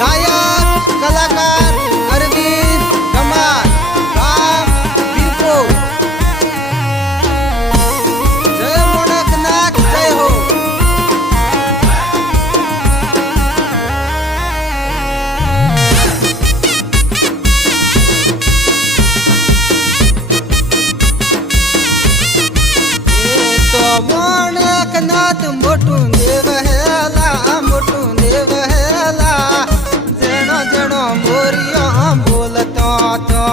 गायक कलाकार अरविंद धमाल गाम बीरपुर। जय मोडकनाथ जय हो। मोडकनाथ मोटू देव हेला मोटू देव हेला जणो जणो मोरियो बोलतो तो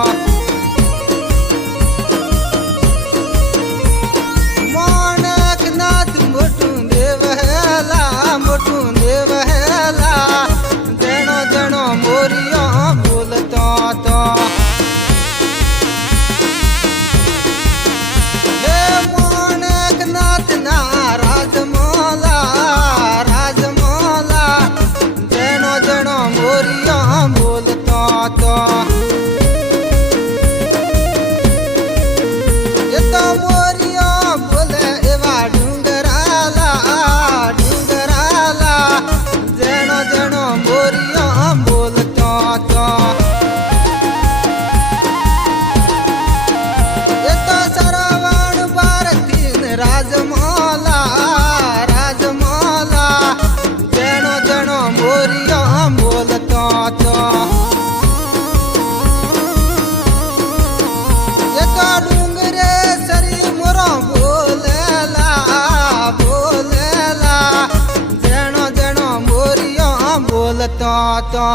मोडकनाथ मोटू देव हेला मोटू देव हेला जणो जणो मोरियो बोलतो तो राजमोला राजमोला जणो जणो मोरियो बोलतो तो ये तो मोरियो बोले एवा डुंगराला डुंगराला जणो जणो मोरियो बोलतो तो ये तो सरवण भारतीन राजमोला राजमोला जणो जणो मोरियो बोलतो तो ये तो डुंगरे सरी मोरो बोलेला बोलेला जणो जणो मोरियो बोलतो तो